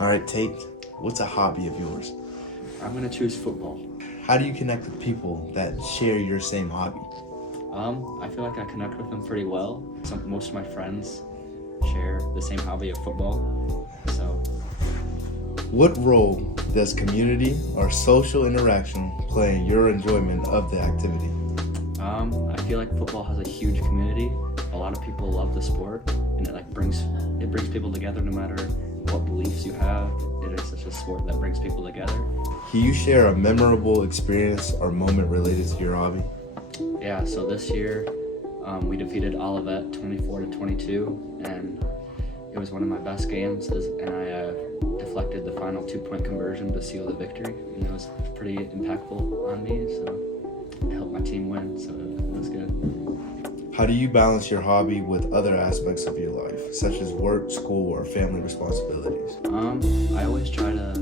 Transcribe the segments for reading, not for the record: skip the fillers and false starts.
All right, Tate, what's a hobby of yours? I'm gonna choose football. How do you connect with people that share your same hobby? I feel like I connect with them pretty well. Most of my friends share the same hobby of football, so What role does community or social interaction play in your enjoyment of the activity? I feel like football has a huge community. A lot of people love the sport, and it brings people together no matter what beliefs you have. It is such a sport that brings people together. Can you share a memorable experience or moment related to your hobby? Yeah, so this year we defeated Olivet 24-22, and it was one of my best games, and I deflected the final 2-point conversion to seal the victory, and it was pretty impactful on me, so it helped my team win, so it was good. How do you balance your hobby with other aspects of your life, such as work, school, or family responsibilities? I always try to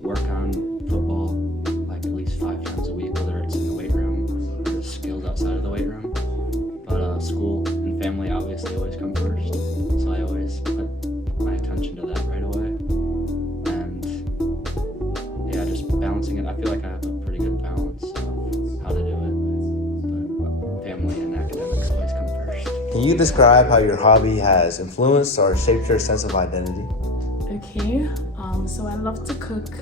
work on football like at least 5 times a week, whether it's in the weight room or just skills outside of the weight room. But school and family obviously always come first, so I always put my attention to that right away. And yeah, just balancing it. I feel like I have a pretty good balance of how to do it, but family and academics always come first. Can you describe how your hobby has influenced or shaped your sense of identity? Okay, so I love to cook,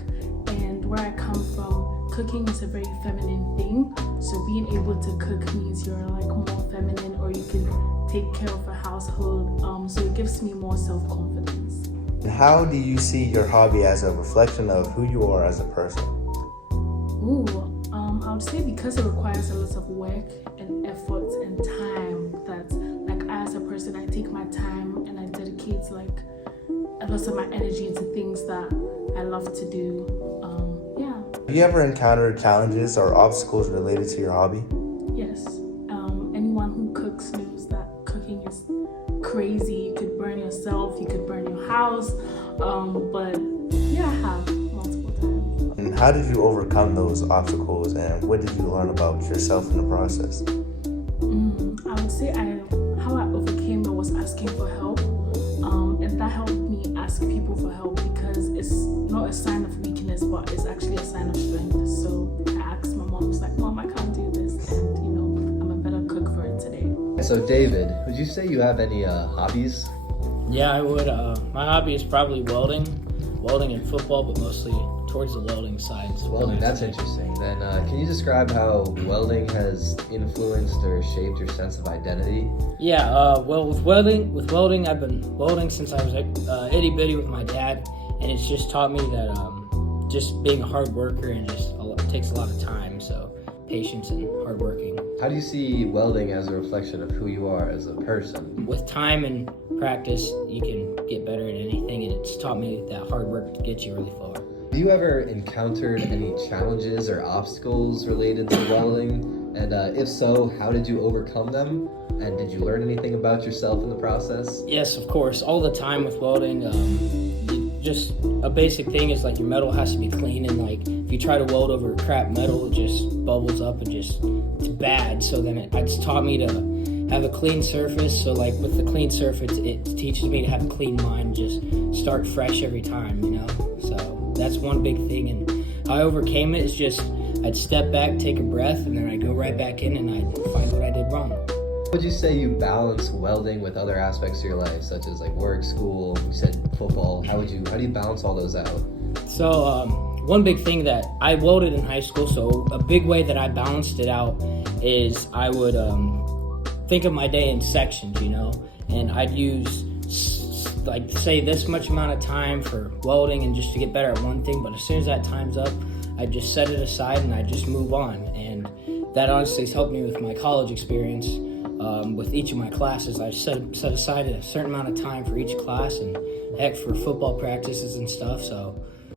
and where I come from, cooking is a very feminine thing. So being able to cook means you're like more feminine, or you can take care of a household. So it gives me more self-confidence. And how do you see your hobby as a reflection of who you are as a person? I would say because it requires a lot of work and effort and time, that like as a person, I take my time and I dedicate like a lot of my energy into things that I love to do. Have you ever encountered challenges or obstacles related to your hobby? Yes. Anyone who cooks knows that cooking is crazy. You could burn yourself, you could burn your house. But yeah, I have multiple times. And how did you overcome those obstacles, and what did you learn about yourself in the process? I would say how I overcame it was asking for help. And that helped me ask people for help, because it's not a sign of weakness, but it's actually a sign of strength. So I asked my mom, I was like, Mom, I can't do this, and I'm a better cook for it today. So David, would you say you have any hobbies? Yeah, I would. My hobby is probably welding and football, but mostly towards the welding side. Welding, that's interesting. Then can you describe how welding has influenced or shaped your sense of identity? Yeah, well, with welding, I've been welding since I was itty bitty with my dad, and it's just taught me that just being a hard worker and takes a lot of time, so patience and hard working. How do you see welding as a reflection of who you are as a person? With time and practice, you can get better at anything, and it's taught me that hard work gets you really far. Have you ever encountered any challenges or obstacles related to welding? And if so, how did you overcome them? And did you learn anything about yourself in the process? Yes, of course. All the time with welding, just a basic thing is like your metal has to be clean, and like if you try to weld over crap metal, it just bubbles up and it's bad. So then it's taught me to have a clean surface. So like with the clean surface, it teaches me to have a clean mind, just start fresh every time, So that's one big thing, and how I overcame it is just I'd step back, take a breath, and then I'd go right back in and I'd find what I did wrong. Would you say you balance welding with other aspects of your life, such as like work, school, you said football? How do you balance all those out? So one big thing that I welded in high school, so a big way that I balanced it out is I would think of my day in sections, and I'd use like say this much amount of time for welding and just to get better at one thing, but as soon as that time's up, I just set it aside and I just move on. And that honestly has helped me with my college experience. With each of my classes, I set aside a certain amount of time for each class, and heck, for football practices and stuff. So